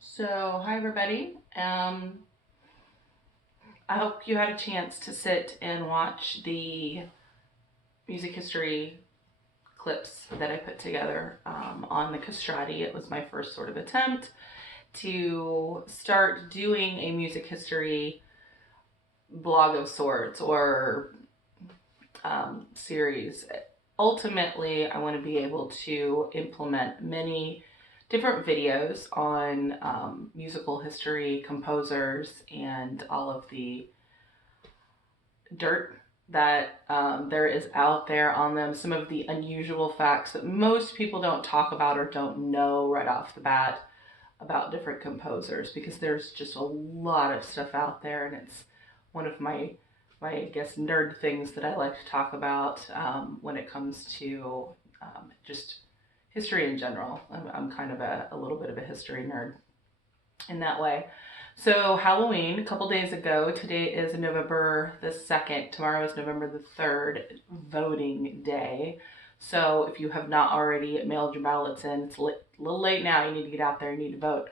So, hi everybody. I hope you had a chance to sit and watch the music history clips that I put together on the Castrati. It was my first sort of attempt to start doing a music history blog of sorts or series. Ultimately, I want to be able to implement many different videos on musical history, composers, and all of the dirt that there is out there on them, some of the unusual facts that most people don't talk about or don't know right off the bat about different composers, because there's just a lot of stuff out there, and it's one of my I guess nerd things that I like to talk about when it comes to just history in general. I'm kind of a little bit of a history nerd in that way. So Halloween, a couple days ago, today is November the 2nd, tomorrow is November the 3rd, voting day. So if you have not already mailed your ballots in, it's a little late now, you need to get out there, you need to vote.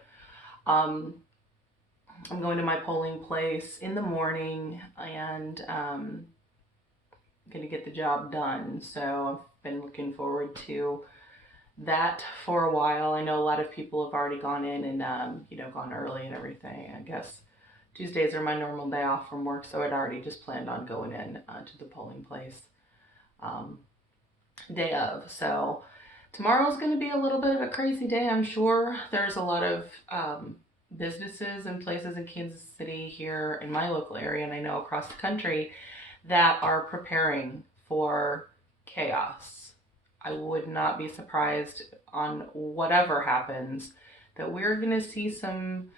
I'm going to my polling place in the morning and going to get the job done. So I've been looking forward to that for a while. I know a lot of people have already gone in and gone early and everything. I guess Tuesdays are my normal day off from work, so I'd already just planned on going in to the polling place day of. So tomorrow's going to be a little bit of a crazy day. I'm sure there's a lot of businesses and places in Kansas City here in my local area, and I know across the country, that are preparing for chaos. I would not be surprised on whatever happens that we're going to see some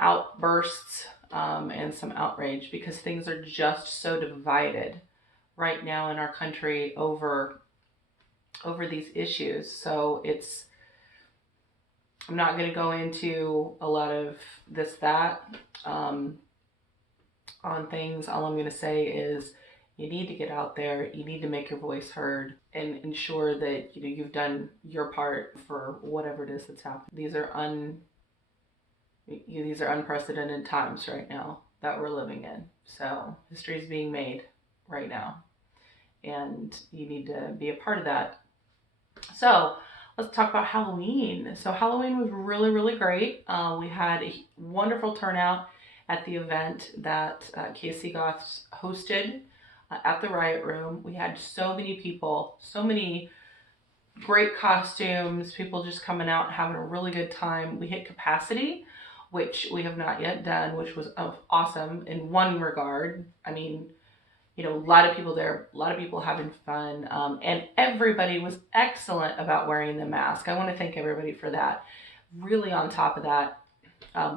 outbursts and some outrage, because things are just so divided right now in our country over these issues. So I'm not going to go into a lot of that on things. All I'm going to say is you need to get out there. You need to make your voice heard and ensure that you've done your part for whatever it is that's happening. These are unprecedented times right now that we're living in. So history is being made right now, and you need to be a part of that. So let's talk about Halloween. So Halloween was really, really great. We had a wonderful turnout at the event that KC Goths hosted at the Riot Room. We had so many people, so many great costumes, people just coming out and having a really good time. We hit capacity, which we have not yet done, which was awesome in one regard. I mean, a lot of people there, a lot of people having fun, and everybody was excellent about wearing the mask. I want to thank everybody for that. Really on top of that,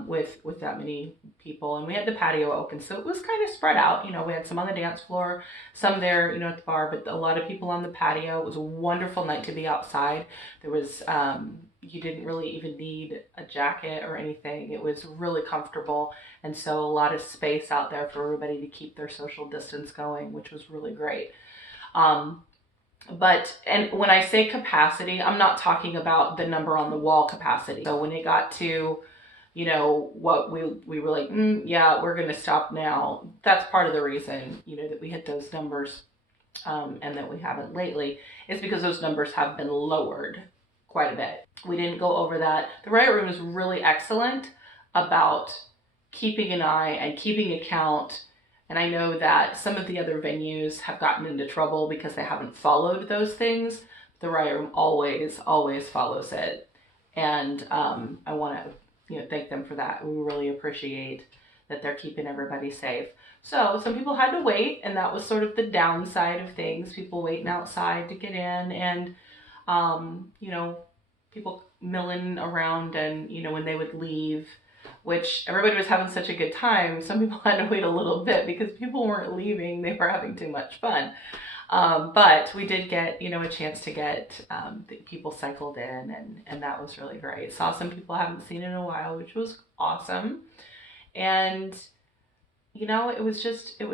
with that many people, and we had the patio open, so it was kind of spread out. We had some on the dance floor, some there, at the bar, but a lot of people on the patio. It was a wonderful night to be outside. There was you didn't really even need a jacket or anything. It was really comfortable, and so a lot of space out there for everybody to keep their social distance going, which was really great. And when I say capacity, I'm not talking about the number on the wall capacity. So when it got to what we were like, yeah, we're going to stop now. That's part of the reason, that we hit those numbers and that we haven't lately, is because those numbers have been lowered quite a bit. We didn't go over that. The Riot Room is really excellent about keeping an eye and keeping account. And I know that some of the other venues have gotten into trouble because they haven't followed those things. The Riot Room always follows it. And I want to thank them for that. We really appreciate that they're keeping everybody safe. So some people had to wait, and that was sort of the downside of things. People waiting outside to get in, and people milling around, and when they would leave, which everybody was having such a good time, some people had to wait a little bit because people weren't leaving. They were having too much fun. But we did get, a chance to get people cycled in, and that was really great. Saw some people I haven't seen in a while, which was awesome. And, you know, it was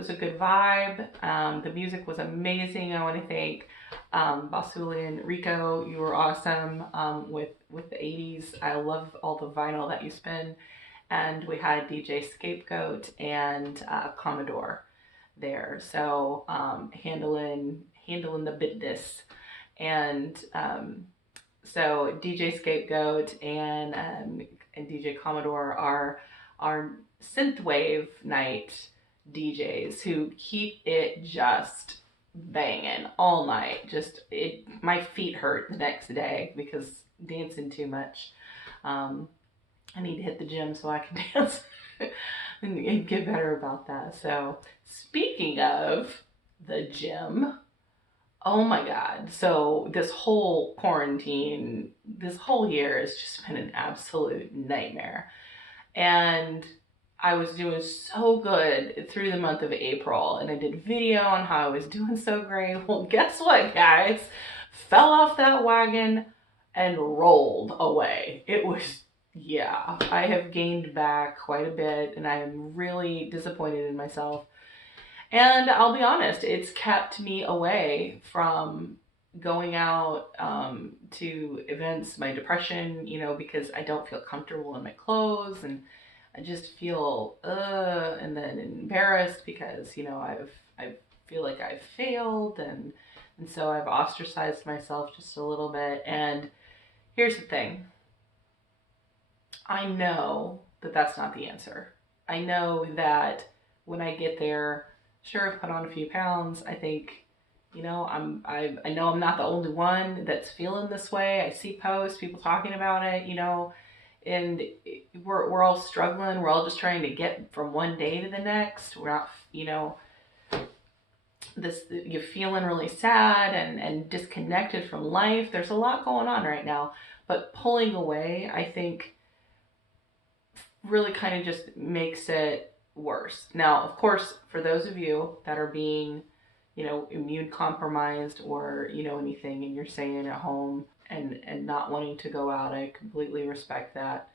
a good vibe. The music was amazing. I want to thank Basuli and Rico. You were awesome with the 80s. I love all the vinyl that you spin. And we had DJ Scapegoat and Commodore there. So handling the business. And so DJ Scapegoat and DJ Commodore are synthwave night DJs who keep it just banging all night. My feet hurt the next day because dancing too much. I need to hit the gym so I can dance and get better about that. So speaking of the gym, oh my God. So this whole quarantine, this whole year has just been an absolute nightmare. And I was doing so good through the month of April, and I did video on how I was doing so great. Well, guess what, guys? Fell off that wagon and rolled away. It was, yeah, I have gained back quite a bit, and I am really disappointed in myself. And I'll be honest, it's kept me away from going out to events, my depression, you know, because I don't feel comfortable in my clothes, and I just feel and then embarrassed because, you know, I feel like I've failed, and so I've ostracized myself just a little bit. And here's the thing. I know that that's not the answer. I know that when I get there, sure, I've put on a few pounds. I think, you know, I know I'm not the only one that's feeling this way. I see posts, people talking about it, you know, and we're all struggling. We're all just trying to get from one day to the next. We're not, you know, you're feeling really sad and disconnected from life. There's a lot going on right now, but pulling away, I think, really kind of just makes it worse. Now, of course, for those of you that are being, you know, immune compromised or, you know, anything, and you're staying at home and not wanting to go out, I completely respect that.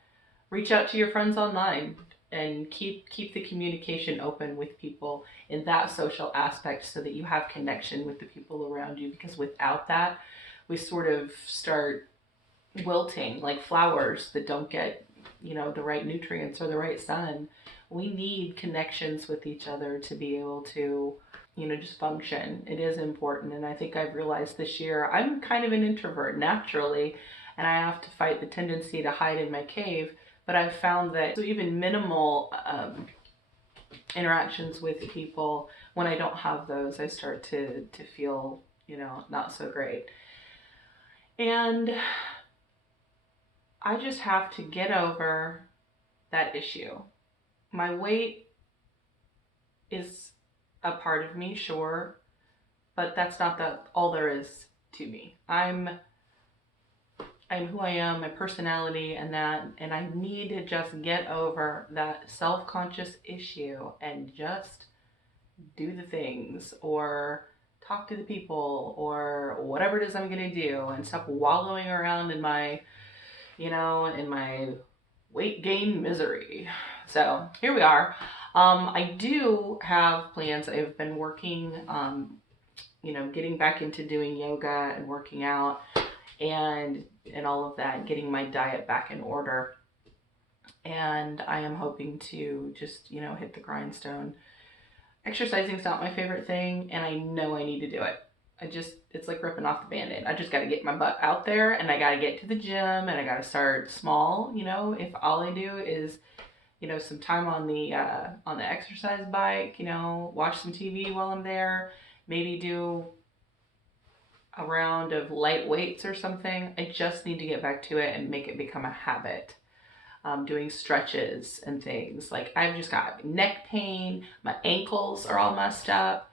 Reach out to your friends online and keep the communication open with people in that social aspect so that you have connection with the people around you, because without that, we sort of start wilting like flowers that don't get, you know, the right nutrients or the right sun. We need connections with each other to be able to, you know, just function. It is important. And I think I've realized this year I'm kind of an introvert naturally, and I have to fight the tendency to hide in my cave. But I've found that so even minimal interactions with people, when I don't have those, I start to feel, you know, not so great. And I just have to get over that issue. My weight is a part of me, sure, but that's not all there is to me. I'm who I am, my personality, and I need to just get over that self-conscious issue and just do the things or talk to the people or whatever it is I'm gonna do, and stop wallowing around in my, you know, in my weight gain misery. So here we are. I do have plans. I've been working, you know, getting back into doing yoga and working out and all of that, getting my diet back in order. And I am hoping to just, you know, hit the grindstone. Exercising is not my favorite thing, and I know I need to do it. It's like ripping off the Band-Aid. I just got to get my butt out there, and I got to get to the gym, and I got to start small. You know, if all I do is, you know, some time on the exercise bike, you know, watch some TV while I'm there, maybe do a round of light weights or something. I just need to get back to it and make it become a habit. Doing stretches and things. Like, I've just got neck pain, my ankles are all messed up,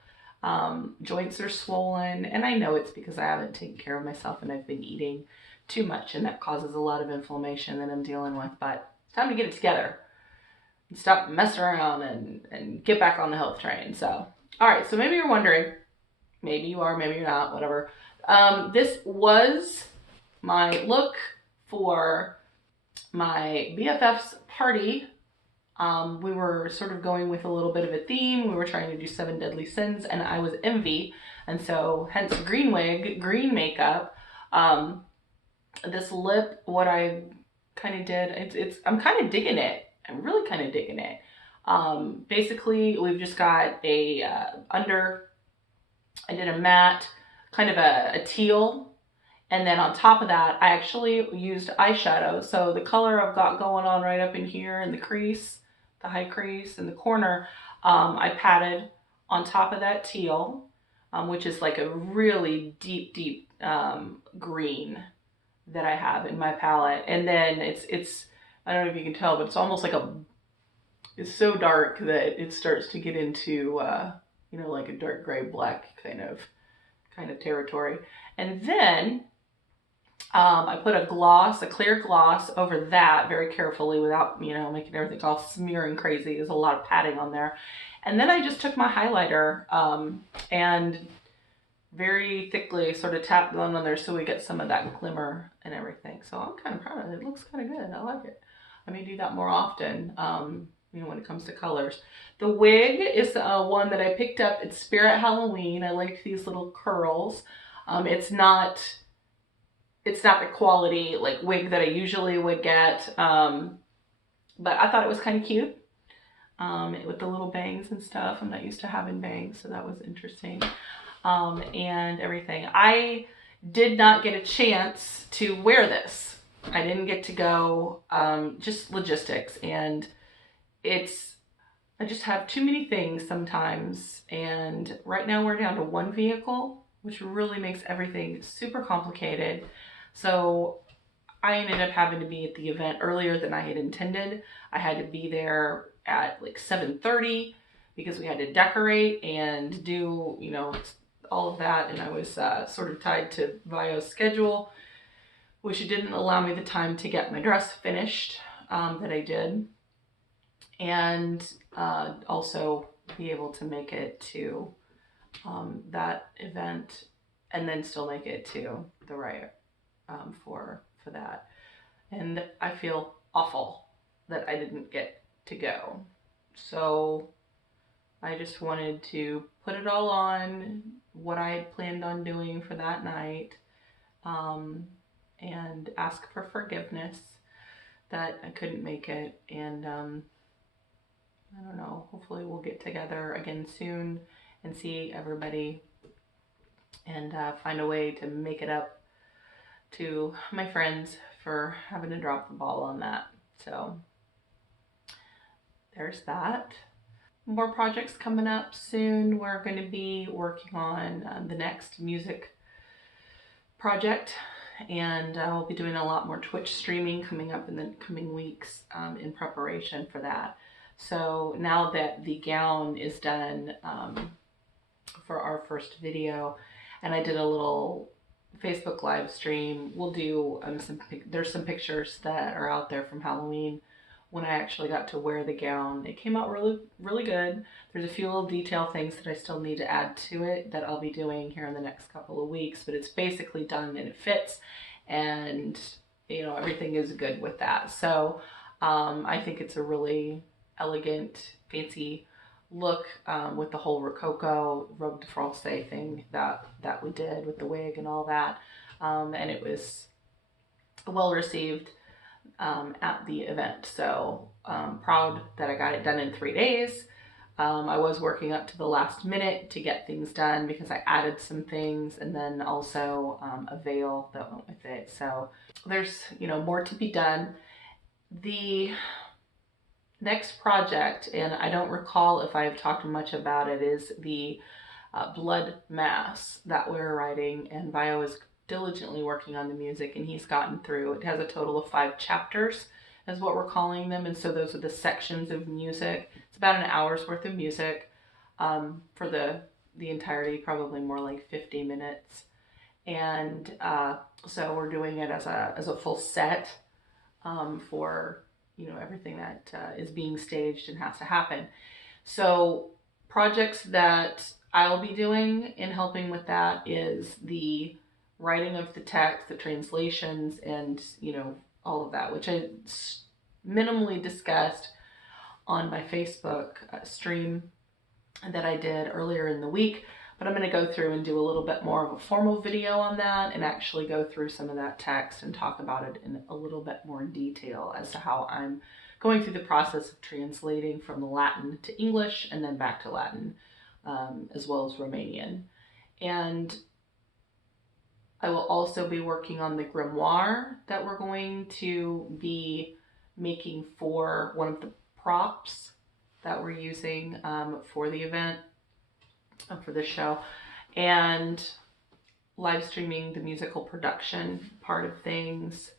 joints are swollen, and I know it's because I haven't taken care of myself and I've been eating too much, and that causes a lot of inflammation that I'm dealing with. But it's time to get it together and stop messing around and get back on the health train. So, all right, so maybe you're wondering, maybe you are, maybe you're not, whatever. This was my look for my BFF's party We were sort of going with a little bit of a theme. We were trying to do 7 Deadly Sins, and I was envy, and so hence green wig, green makeup. Um, this lip, what I kind of did, I'm kind of digging it. I'm really kind of digging it. Basically, we've just got a I did a matte, kind of a teal, and then on top of that, I actually used eyeshadow. So the color I've got going on right up in here in the crease, the high crease in the corner, I patted on top of that teal, which is like a really deep, deep green that I have in my palette. And then it's I don't know if you can tell, but it's almost like it's so dark that it starts to get into like a dark gray black kind of territory. And then I put a clear gloss over that very carefully without, making everything all smearing crazy. There's a lot of padding on there. And then I just took my highlighter and very thickly sort of tapped it on there so we get some of that glimmer and everything. So I'm kind of proud of it. It looks kind of good. I like it. I may do that more often, when it comes to colors. The wig is one that I picked up at Spirit Halloween. I liked these little curls. It's not the quality like wig that I usually would get, but I thought it was kind of cute with the little bangs and stuff. I'm not used to having bangs, so that was interesting. And everything. I did not get a chance to wear this. I didn't get to go, just logistics, and I just have too many things sometimes, and right now we're down to one vehicle, which really makes everything super complicated. So I ended up having to be at the event earlier than I had intended. I had to be there at like 7:30 because we had to decorate and do, all of that. And I was sort of tied to Vio's schedule, which didn't allow me the time to get my dress finished that I did. And also be able to make it to that event and then still make it to the riot for that. And I feel awful that I didn't get to go. So I just wanted to put it all on what I had planned on doing for that night, and ask for forgiveness that I couldn't make it. And I don't know, hopefully we'll get together again soon and see everybody and find a way to make it up to my friends for having to drop the ball on that. So there's that. More projects coming up soon. We're going to be working on the next music project, and I'll be doing a lot more Twitch streaming coming up in the coming weeks in preparation for that. So now that the gown is done for our first video, and I did a little Facebook live stream, we'll do there's some pictures that are out there from Halloween when I actually got to wear the gown. It came out really, really good. There's a few little detail things that I still need to add to it that I'll be doing here in the next couple of weeks, but it's basically done and it fits, and everything is good with that. So I think it's a really elegant, fancy look with the whole Rococo robe de France thing that we did with the wig and all that, and it was well received at the event. So proud that I got it done in 3 days. I was working up to the last minute to get things done because I added some things, and then also a veil that went with it. So there's more to be done. The next project, and I don't recall if I've talked much about it, is the Blood Mass that we're writing, and Vio is diligently working on the music, and he's gotten through. It has a total of 5 chapters is what we're calling them, and so those are the sections of music. It's about an hour's worth of music for the entirety, probably more like 50 minutes. And so we're doing it as a full set for everything that is being staged and has to happen. So projects that I'll be doing in helping with that is the writing of the text, the translations, and all of that, which I minimally discussed on my Facebook stream that I did earlier in the week, but I'm going to go through and do a little bit more of a formal video on that and actually go through some of that text and talk about it in a little bit more detail as to how I'm going through the process of translating from Latin to English and then back to Latin, as well as Romanian. And I will also be working on the grimoire that we're going to be making for one of the props that we're using for the event, for this show, and live streaming the musical production part of things,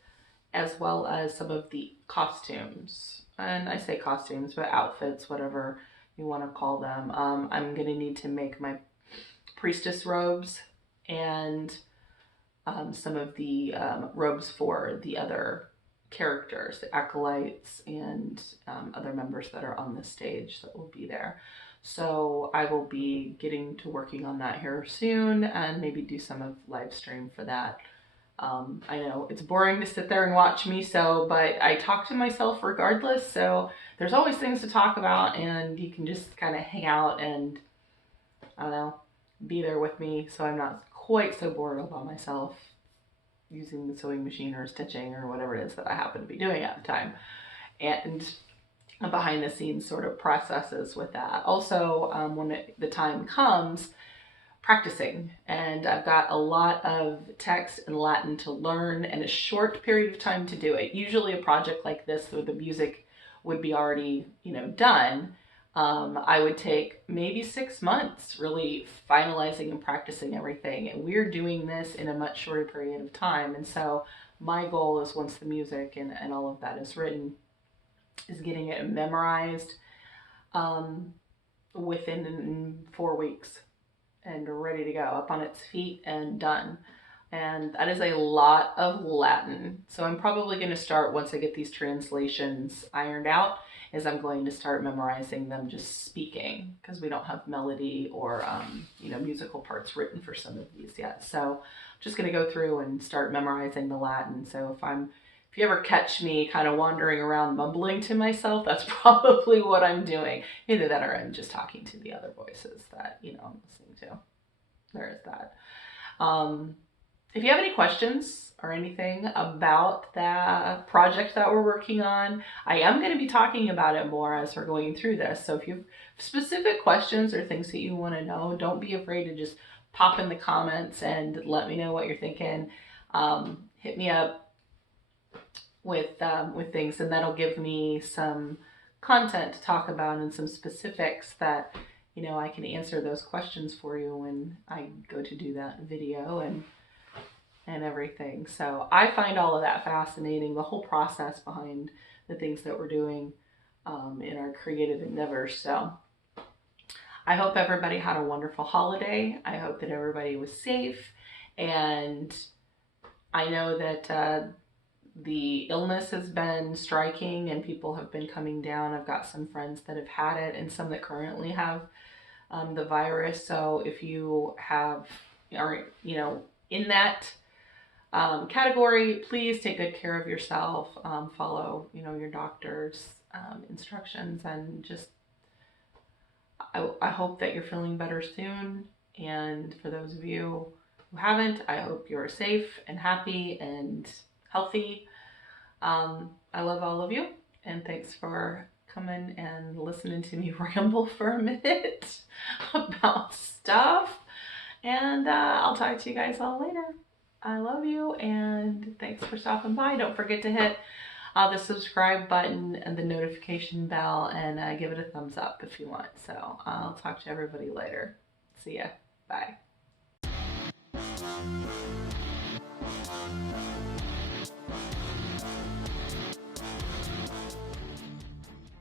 as well as some of the costumes. And I say costumes, but outfits, whatever you want to call them. I'm going to need to make my priestess robes and some of the robes for the other characters, the acolytes, and other members that are on the stage that will be there. So I will be getting to working on that here soon and maybe do some of live stream for that. I know it's boring to sit there and watch me, but I talk to myself regardless, so there's always things to talk about, and you can just kind of hang out and, I don't know, be there with me so I'm not quite so bored all by myself using the sewing machine or stitching or whatever it is that I happen to be doing at the time. And behind the scenes sort of processes with that. Also, when the time comes, practicing. And I've got a lot of text in Latin to learn and a short period of time to do it. Usually a project like this where the music would be already, done, I would take maybe 6 months really finalizing and practicing everything. And we're doing this in a much shorter period of time. And so my goal is, once the music and all of that is written, is getting it memorized within 4 weeks and ready to go, up on its feet and done. And that is a lot of Latin. So I'm probably going to start, once I get these translations ironed out, is I'm going to start memorizing them just speaking, because we don't have melody or musical parts written for some of these yet. So I'm just going to go through and start memorizing the Latin. So if you ever catch me kind of wandering around mumbling to myself, that's probably what I'm doing. Either that or I'm just talking to the other voices that, I'm listening to. There is that. If you have any questions or anything about that project that we're working on, I am going to be talking about it more as we're going through this. So if you have specific questions or things that you want to know, don't be afraid to just pop in the comments and let me know what you're thinking. Hit me up with things, and that'll give me some content to talk about and some specifics that I can answer those questions for you when I go to do that video and everything. So I find all of that fascinating, the whole process behind the things that we're doing in our creative endeavors. So I hope everybody had a wonderful holiday. I hope that everybody was safe, and I know that the illness has been striking and people have been coming down. I've got some friends that have had it and some that currently have the virus. So if you are in that category, please take good care of yourself. Follow your doctor's instructions, and just I hope that you're feeling better soon. And for those of you who haven't, I hope you're safe and happy and healthy. I love all of you, and thanks for coming and listening to me ramble for a minute about stuff. And I'll talk to you guys all later. I love you, and thanks for stopping by. Don't forget to hit the subscribe button and the notification bell, and give it a thumbs up if you want. So I'll talk to everybody later. See ya. Bye.